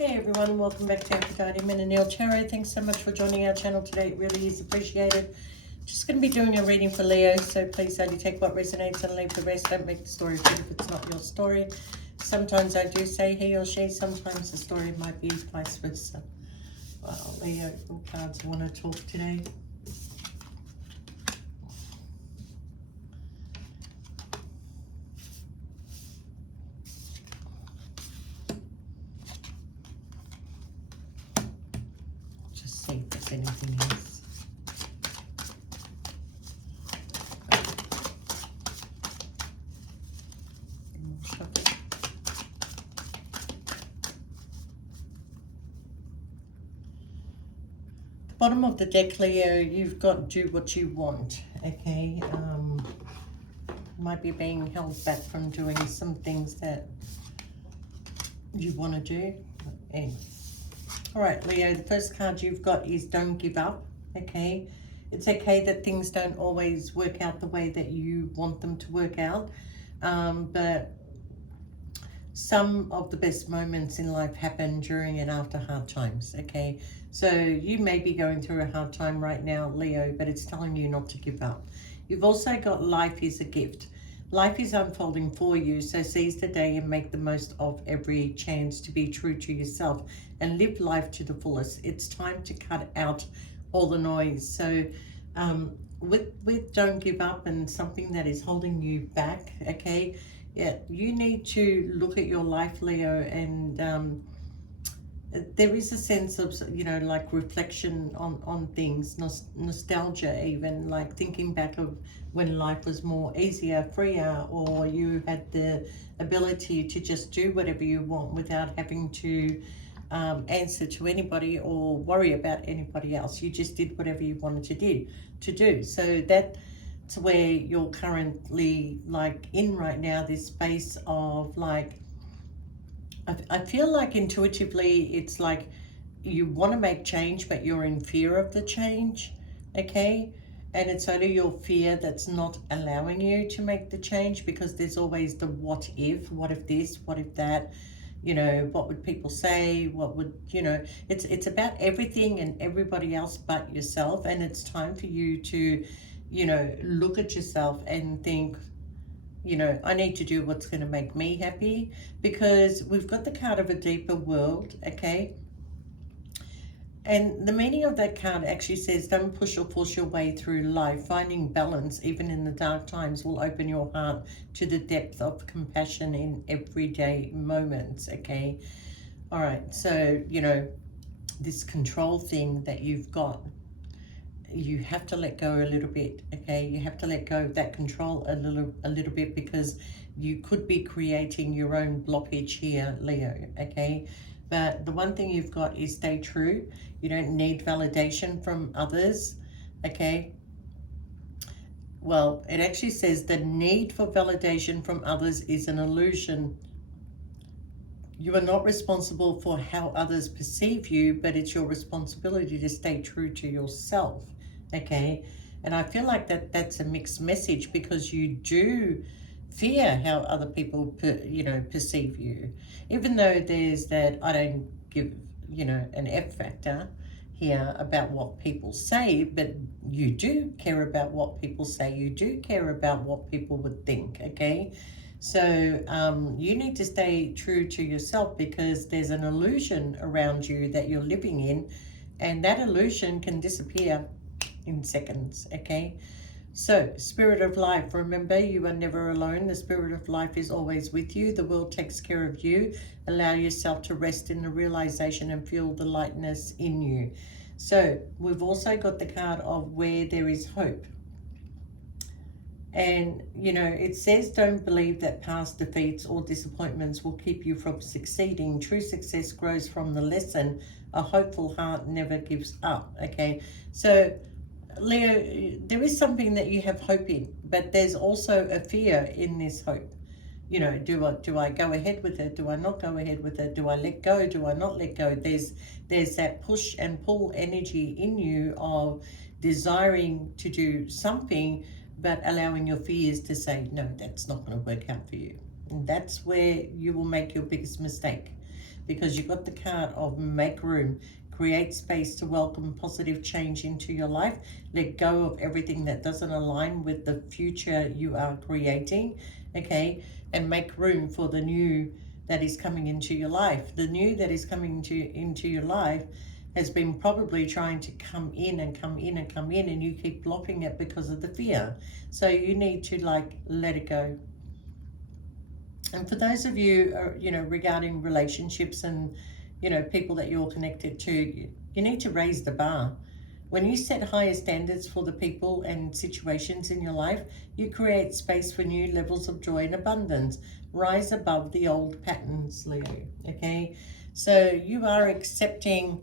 Hey everyone, welcome back to Aphrodite Min and Neil Tarot. Thanks so much for joining our channel today. It really is appreciated. Just going to be doing a reading for Leo, so please only take what resonates and leave the rest. Don't make the story fit if it's not your story. Sometimes I do say he or she, sometimes the story might be vice versa. Well, Leo, what cards want to talk today? Just see if there's anything else. Bottom of the deck, Leo, you've got to do what you want, okay? Might be being held back from doing some things that you want to do. Anyway. All right, Leo, the first card you've got is Don't Give Up, okay? It's okay that things don't always work out the way that you want them to work out, but some of the best moments in life happen during and after hard times, okay? So you may be going through a hard time right now, Leo, but it's telling you not to give up. You've also got life is a gift. Life is unfolding for you, so seize the day and make the most of every chance to be true to yourself and live life to the fullest. It's time to cut out all the noise. So with Don't Give Up and something that is holding you back, okay, yeah, you need to look at your life, Leo, and there is a sense of, you know, like reflection on things, nostalgia even, like thinking back of when life was more easier, freer, or you had the ability to just do whatever you want without having to answer to anybody or worry about anybody else. You just did whatever you wanted to do. So that's where you're currently like in right now, this space of like, I feel like intuitively it's like you want to make change, but you're in fear of the change, okay? And it's only your fear that's not allowing you to make the change, because there's always the what if this, what if that, you know, what would people say, what would, you know, it's about everything and everybody else but yourself. And it's time for you to, you know, look at yourself and think, you know, I need to do what's going to make me happy, because we've got the card of a deeper world, okay? And the meaning of that card actually says, don't push or force your way through life. Finding balance, even in the dark times, will open your heart to the depth of compassion in everyday moments, okay? All right, so, you know, this control thing that you've got, you have to let go a little bit, okay? You have to let go of that control a little bit, because you could be creating your own blockage here, Leo, okay? But the one thing you've got is stay true. You don't need validation from others, okay? Well, it actually says the need for validation from others is an illusion. You are not responsible for how others perceive you, but it's your responsibility to stay true to yourself, okay? And I feel like that's a mixed message, because you do fear how other people, you know, perceive you. Even though there's that I don't give, you know, an F factor here about what people say, but you do care about what people say. You do care about what people would think, okay? So you need to stay true to yourself, because there's an illusion around you that you're living in, and that illusion can disappear in seconds, okay? So, Spirit of Life, remember, you are never alone. The Spirit of Life is always with you. The world takes care of you. Allow yourself to rest in the realization and feel the lightness in you. So, we've also got the card of Where There Is Hope. And, you know, it says, don't believe that past defeats or disappointments will keep you from succeeding. True success grows from the lesson. A hopeful heart never gives up, okay? So, Leo, there is something that you have hope in, but there's also a fear in this hope. You know, do I go ahead with it? Do I not go ahead with it? Do I let go? Do I not let go? There's that push and pull energy in you of desiring to do something, but allowing your fears to say, no, that's not going to work out for you. And that's where you will make your biggest mistake. because you got the card of make room. Create space to welcome positive change into your life. Let go of everything that doesn't align with the future you are creating, okay? And make room for the new that is coming into your life. The new that is coming into your life has been probably trying to come in and come in and come in, and you keep blocking it because of the fear. So you need to like let it go. And for those of you, regarding relationships and, people that you're connected to, you need to raise the bar. When you set higher standards for the people and situations in your life, you create space for new levels of joy and abundance. Rise above the old patterns, Leo, okay? So you are accepting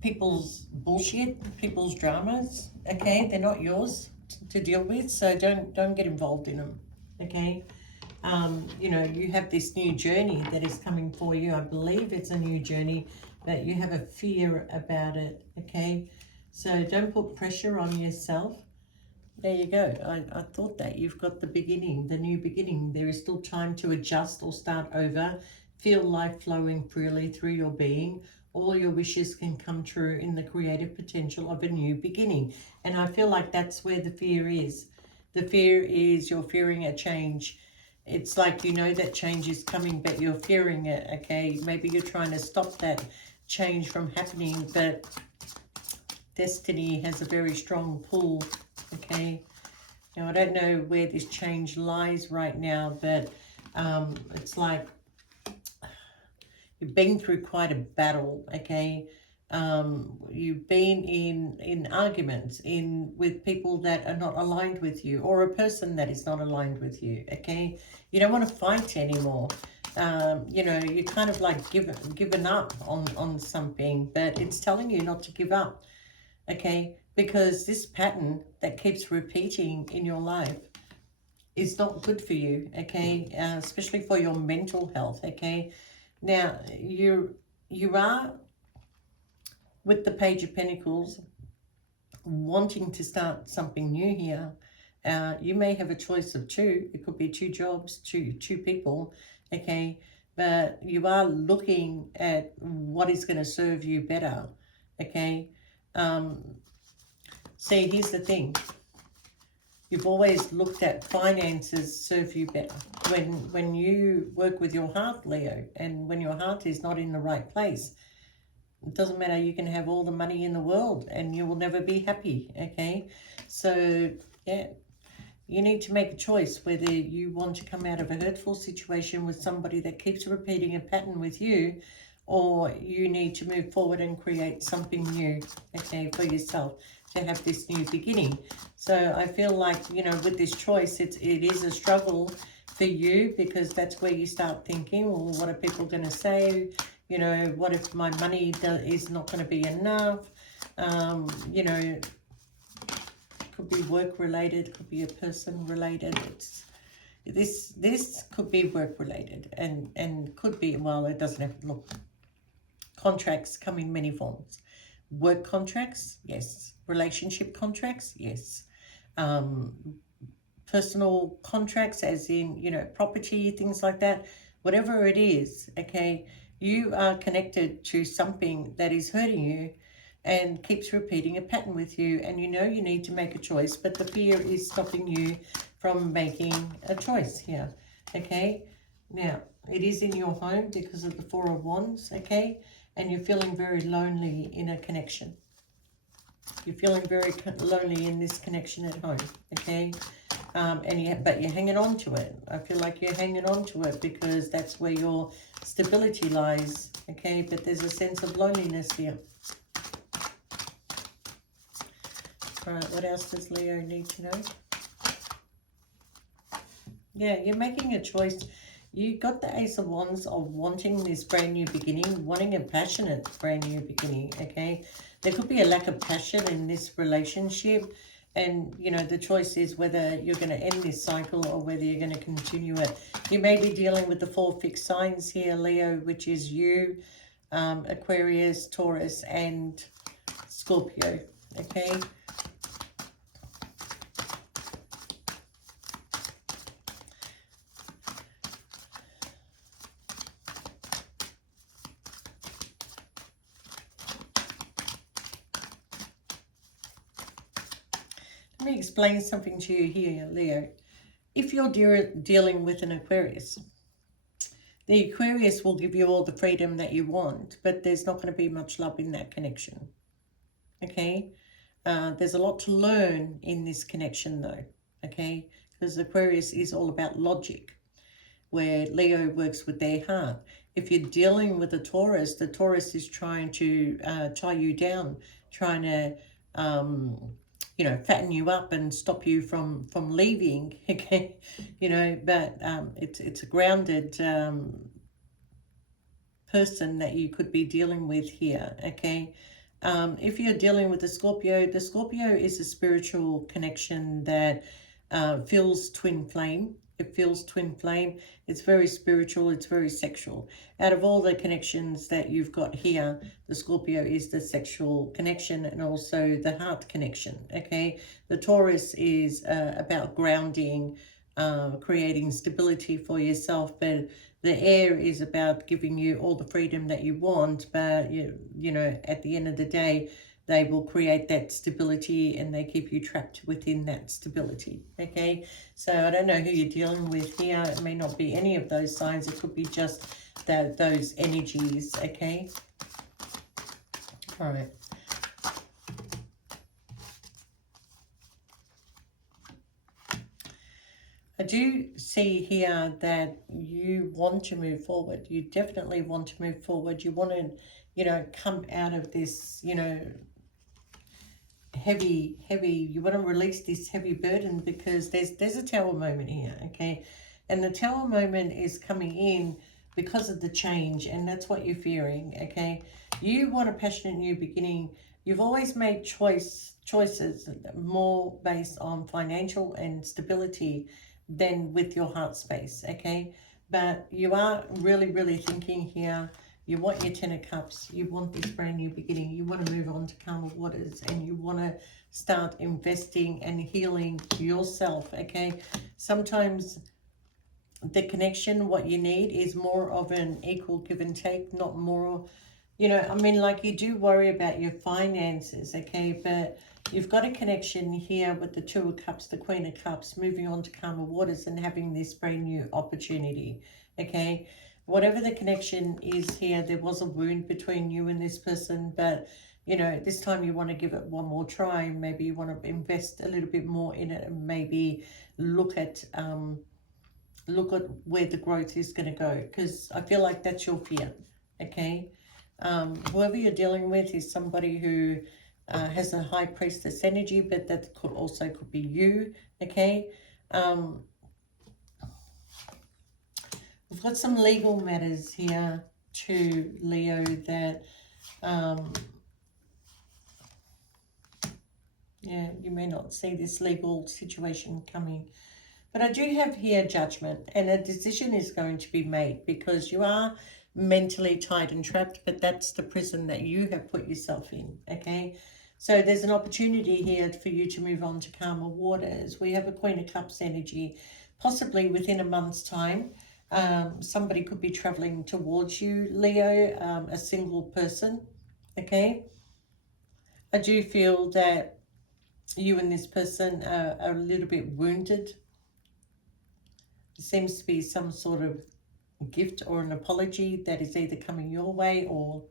people's bullshit, people's dramas, okay? They're not yours to deal with, so don't get involved in them, okay? You have this new journey that is coming for you. I believe it's a new journey, but you have a fear about it, okay? So don't put pressure on yourself. There you go. I thought that you've got the beginning, the new beginning. There is still time to adjust or start over. Feel life flowing freely through your being. All your wishes can come true in the creative potential of a new beginning. And I feel like that's where the fear is. The fear is you're fearing a change. It's like you know that change is coming, but you're fearing it, okay? Maybe you're trying to stop that change from happening, but destiny has a very strong pull, okay? Now, I don't know where this change lies right now, but it's like you've been through quite a battle, okay? You've been in arguments with people that are not aligned with you, or a person that is not aligned with you, okay? You don't want to fight anymore. You're kind of like given up on something, but it's telling you not to give up, okay? Because this pattern that keeps repeating in your life is not good for you, okay? Especially for your mental health, okay? Now, you are, with the Page of Pentacles, wanting to start something new here. You may have a choice of two. It could be two jobs, two people, okay? But you are looking at what is going to serve you better, okay? See, here's the thing. You've always looked at finances serve you better. When you work with your heart, Leo, and when your heart is not in the right place, it doesn't matter, you can have all the money in the world and you will never be happy, okay? So, yeah, you need to make a choice whether you want to come out of a hurtful situation with somebody that keeps repeating a pattern with you, or you need to move forward and create something new, okay, for yourself, to have this new beginning. So I feel like, with this choice, it is a struggle for you, because that's where you start thinking, well, what are people going to say? What if my money is not going to be enough? Could be work related, could be a person related. This could be work related, and could be, well, it doesn't have to look. Contracts come in many forms. Work contracts, yes. Relationship contracts, yes. Personal contracts, as in, property, things like that. Whatever it is, okay, you are connected to something that is hurting you and keeps repeating a pattern with you, and you need to make a choice, but the fear is stopping you from making a choice here, okay? Now, it is in your home because of the Four of Wands, okay? And you're feeling very lonely in a connection. You're feeling very lonely in this connection at home, okay? But you're hanging on to it. I feel like you're hanging on to it because that's where your stability lies, okay? But there's a sense of loneliness here. All right, what else does Leo need to know? Yeah, you're making a choice. You got the Ace of Wands of wanting this brand new beginning, wanting a passionate brand new beginning, okay? There could be a lack of passion in this relationship, and, the choice is whether you're going to end this cycle or whether you're going to continue it. You may be dealing with the 4 fixed signs here, Leo, which is you, Aquarius, Taurus, and Scorpio, okay? Let me explain something to you here, Leo. If you're dealing with an Aquarius, the Aquarius will give you all the freedom that you want, but there's not going to be much love in that connection. Okay? There's a lot to learn in this connection though. Okay? Because Aquarius is all about logic, where Leo works with their heart. If you're dealing with a Taurus, the Taurus is trying to tie you down, trying to, you know, fatten you up and stop you from leaving. Okay, you know, but it's a grounded person that you could be dealing with here. Okay, if you're dealing with the Scorpio is a spiritual connection that feels twin flame. It feels twin flame. It's very spiritual. It's very sexual. Out of all the connections that you've got here, the Scorpio is the sexual connection and also the heart connection. Okay, the Taurus is about grounding, creating stability for yourself, but the air is about giving you all the freedom that you want. But you know, at the end of the day, they will create that stability and they keep you trapped within that stability. Okay, so I don't know who you're dealing with here. It may not be any of those signs. It could be just those energies. Okay, all right. I do see here that you want to move forward. You definitely want to move forward. You want to, you know, come out of this, you know, heavy, you want to release this heavy burden, because there's a tower moment here. Okay, and the tower moment is coming in because of the change, and that's what you're fearing. Okay, you want a passionate new beginning. You've always made choices more based on financial and stability than with your heart space. Okay, but you are really thinking here. You want your Ten of Cups. You want this brand new beginning. You want to move on to calmer waters, and you want to start investing and healing yourself. Okay, sometimes the connection, what you need is more of an equal give and take, not more, you know, I mean, like, you do worry about your finances. Okay, but you've got a connection here with the Two of Cups, the Queen of Cups, moving on to calmer waters and having this brand new opportunity. Okay, whatever the connection is here, there was a wound between you and this person, but you know, this time you want to give it one more try. Maybe you want to invest a little bit more in it, and maybe look at where the growth is going to go, because I feel like that's your fear. Okay, whoever you're dealing with is somebody who has a High Priestess energy, but that could be you. Okay, we've got some legal matters here too, Leo, that yeah, you may not see this legal situation coming. But I do have here judgment, and a decision is going to be made, because you are mentally tied and trapped, but that's the prison that you have put yourself in. Okay, so there's an opportunity here for you to move on to calmer waters. We have a Queen of Cups energy, possibly within a month's time. Somebody could be traveling towards you, Leo, a single person. Okay, I do feel that you and this person are a little bit wounded. There seems to be some sort of gift or an apology that is either coming your way or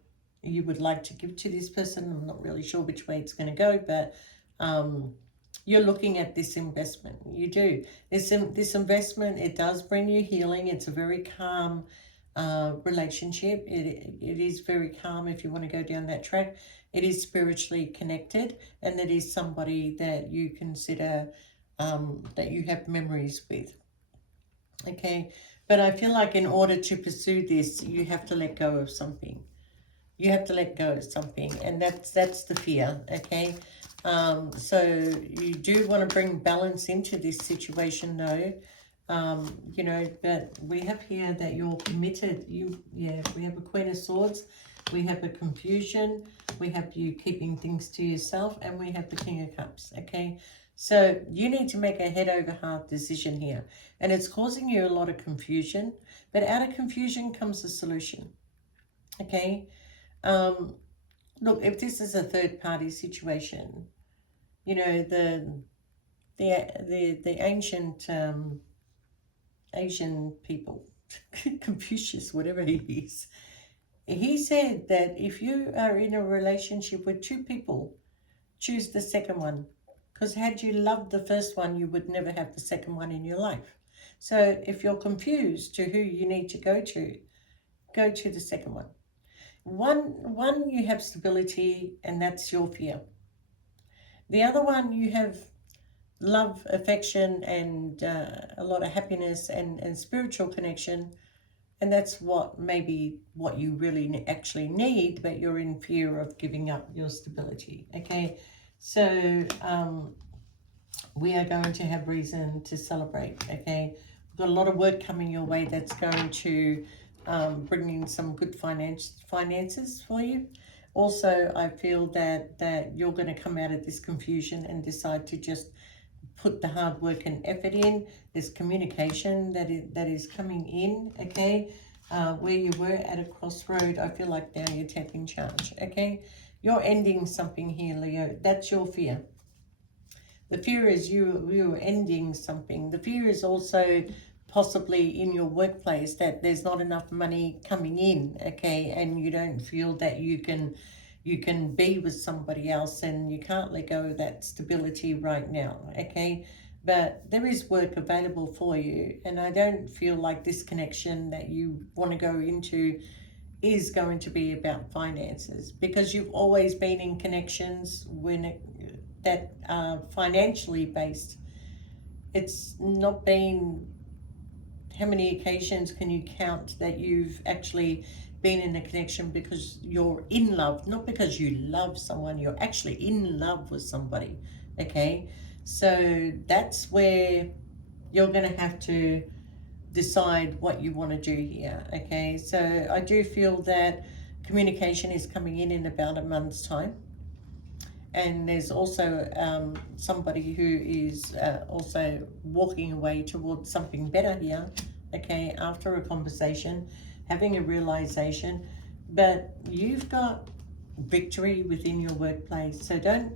you would like to give to this person. I'm not really sure which way it's going to go, but you're looking at this investment. You do. This investment, it does bring you healing. It's a very calm relationship. It is very calm if you want to go down that track. It is spiritually connected, and that is somebody that you consider that you have memories with. Okay, but I feel like in order to pursue this, you have to let go of something. You have to let go of something, and that's the fear. Okay, so you do want to bring balance into this situation, though. You know, but we have here that you're committed. We have a Queen of Swords, we have a confusion, we have you keeping things to yourself, and we have the King of Cups. Okay, so you need to make a head over heart decision here, and it's causing you a lot of confusion, but out of confusion comes a solution. Okay, look, if this is a third party situation, you know, the ancient Asian people, Confucius, whatever he is, he said that if you are in a relationship with two people, choose the second one. Because had you loved the first one, you would never have the second one in your life. So if you're confused to who you need to go to the second one. One you have stability, and that's your fear. The other one you have love, affection, and a lot of happiness and spiritual connection. And that's what maybe what you really actually need, but you're in fear of giving up your stability. Okay, so we are going to have reason to celebrate. Okay, we've got a lot of work coming your way that's going to bring in some good finances for you. Also, I feel that you're going to come out of this confusion and decide to just put the hard work and effort in. There's communication that is coming in, okay? Where you were at a crossroad, I feel like now you're taking charge, okay? You're ending something here, Leo. That's your fear. The fear is you're ending something. The fear is also possibly in your workplace that there's not enough money coming in, okay? And you don't feel that you can be with somebody else, and you can't let go of that stability right now, okay? But there is work available for you, and I don't feel like this connection that you want to go into is going to be about finances, because you've always been in connections that are financially based. It's not been, how many occasions can you count that you've actually been in a connection because you're in love, not because you love someone, you're actually in love with somebody, okay? So that's where you're going to have to decide what you want to do here, okay? So I do feel that communication is coming in about a month's time. And there's also somebody who is also walking away towards something better here, okay, after a conversation, having a realization. But you've got victory within your workplace, so don't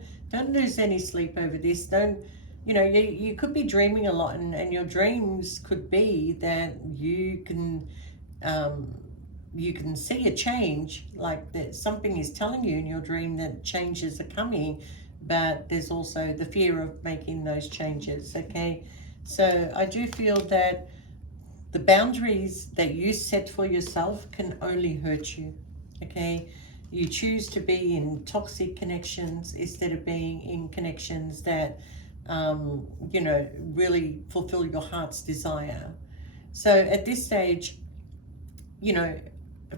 lose any sleep over this. Don't, you could be dreaming a lot, and your dreams could be that you can see a change, like that something is telling you in your dream that changes are coming, but there's also the fear of making those changes, okay? So I do feel that the boundaries that you set for yourself can only hurt you, okay? You choose to be in toxic connections instead of being in connections that, really fulfill your heart's desire. So at this stage,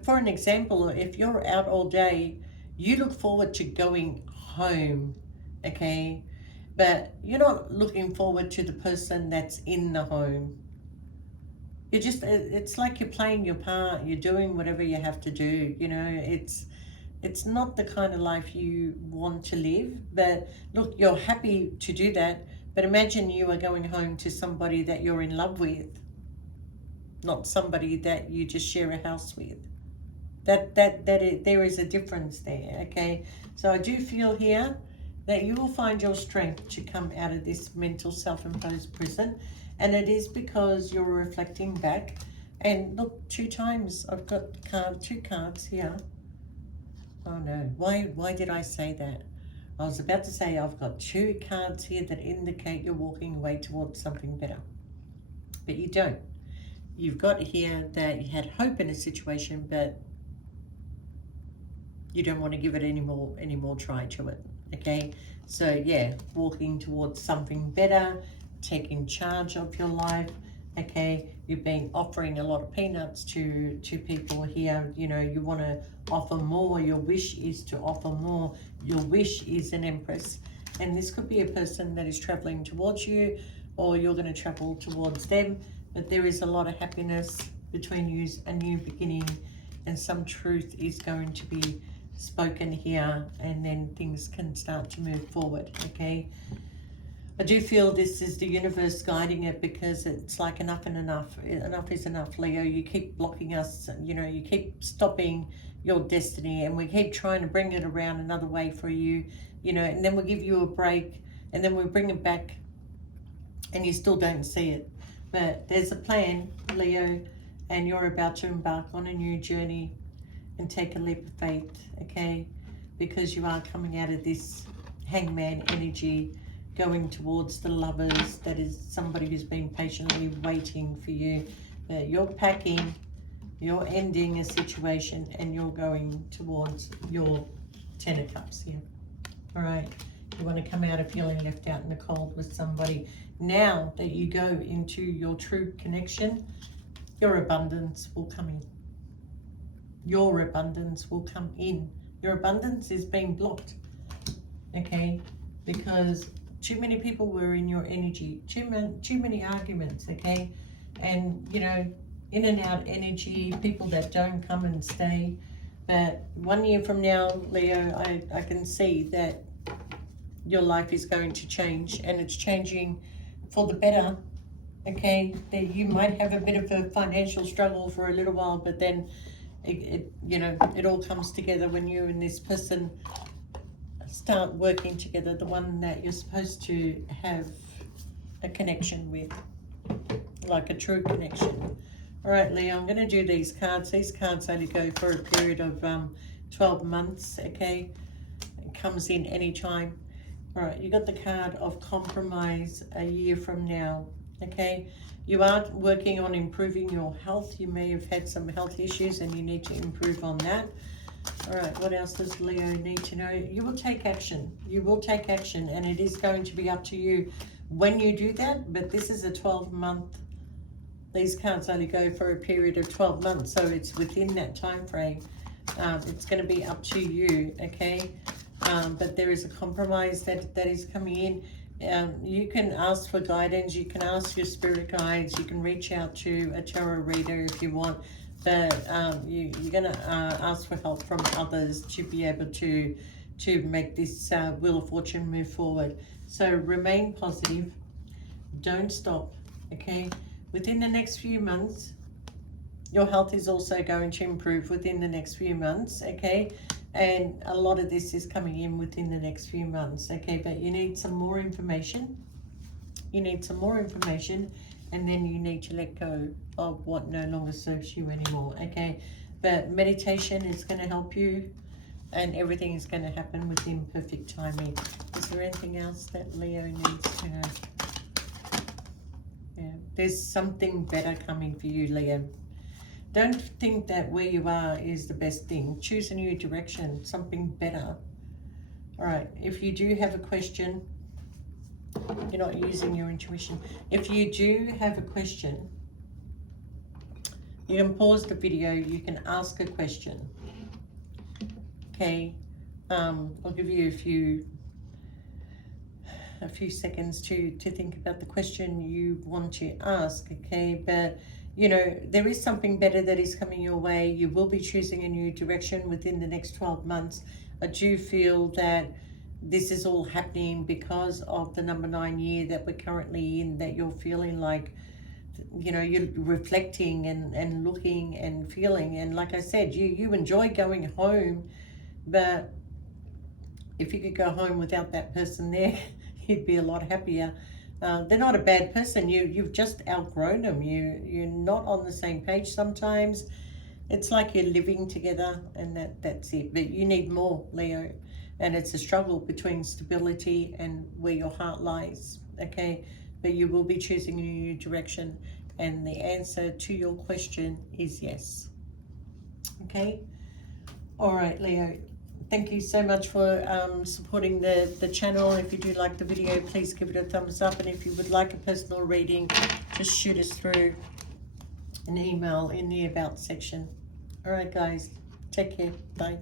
for an example, if you're out all day, you look forward to going home, okay? But you're not looking forward to the person that's in the home. It's like you're playing your part, you're doing whatever you have to do, it's not the kind of life you want to live. But look, you're happy to do that, but imagine you are going home to somebody that you're in love with, not somebody that you just share a house with. There is a difference there, okay? So I do feel here that you will find your strength to come out of this mental self-imposed prison, and it is because you're reflecting back. And look, 2 times I've got 2 cards here. Oh no, why did I say that? I was about to say I've got 2 cards here that indicate you're walking away towards something better, but you don't. You've got here that you had hope in a situation, but you don't want to give it any more try to it, okay? So yeah, walking towards something better, taking charge of your life, okay? You've been offering a lot of peanuts to people here. You want to offer more. Your wish is to offer more. Your wish is an Empress, and this could be a person that is traveling towards you, or you're going to travel towards them. But there is a lot of happiness between you, a new beginning, and some truth is going to be spoken here, and then things can start to move forward, okay? I do feel this is the universe guiding it, because it's like enough and enough. Enough is enough, Leo. You keep blocking us, you keep stopping your destiny, and we keep trying to bring it around another way for you, and then we'll give you a break, and then we'll bring it back and you still don't see it. But there's a plan, Leo, and you're about to embark on a new journey and take a leap of faith, okay? Because you are coming out of this hangman energy, going towards the lovers. That is somebody who's been patiently waiting for you. You're packing, you're ending a situation, and you're going towards your 10 of Cups here. All right, you want to come out of feeling left out in the cold with somebody. Now that you go into your true connection, your abundance will come in. Your abundance will come in. Your abundance is being blocked, okay? Because too many people were in your energy, too many arguments, okay? And, you know, in and out energy, people that don't come and stay. But 1 year from now, Leo, I can see that your life is going to change, and it's changing for the better, okay? That you might have a bit of a financial struggle for a little while, but then it all comes together when you and this person start working together, the one that you're supposed to have a connection with, like a true connection. All right, Leo, I'm going to do these cards. These cards only go for a period of 12 months, okay? It comes in any time. All right, you got the card of compromise a year from now, okay? You are working on improving your health. You may have had some health issues and you need to improve on that. All right, what else does Leo need to know? You will take action. You will take action, and it is going to be up to you when you do that, but this is a 12-month. These cards only go for a period of 12 months, so it's within that time frame. It's going to be up to you, okay? But there is a compromise that is coming in. You can ask for guidance. You can ask your spirit guides. You can reach out to a tarot reader if you want. But you're going to ask for help from others to be able to make this Wheel of Fortune move forward. So remain positive. Don't stop, okay? Within the next few months, your health is also going to improve within the next few months, okay? And a lot of this is coming in within the next few months, okay? But you need some more information. You need some more information, and then you need to let go of what no longer serves you anymore, okay? But meditation is going to help you, and everything is going to happen within perfect timing. Is there anything else that Leo needs to know? Yeah, there's something better coming for you, Leo. Don't think that where you are is the best thing. Choose a new direction, something better. All right, if you do have a question, you're not using your intuition. If you do have a question, you can pause the video, you can ask a question. Okay, I'll give you a few seconds to think about the question you want to ask, okay? But you know, there is something better that is coming your way. You will be choosing a new direction within the next 12 months. I do feel that this is all happening because of the number 9 year that we're currently in, that you're feeling like, you know, you're reflecting and looking and feeling. And like I said, you enjoy going home, but if you could go home without that person there, you'd be a lot happier. They're not a bad person. You've just outgrown them. You're not on the same page sometimes. It's like you're living together, and that's it. But you need more, Leo. And it's a struggle between stability and where your heart lies, okay? But you will be choosing a new direction, and the answer to your question is yes, okay? All right, Leo. Thank you so much for supporting the channel. If you do like the video, please give it a thumbs up. And if you would like a personal reading, just shoot us through an email in the About section. All right, guys. Take care. Bye.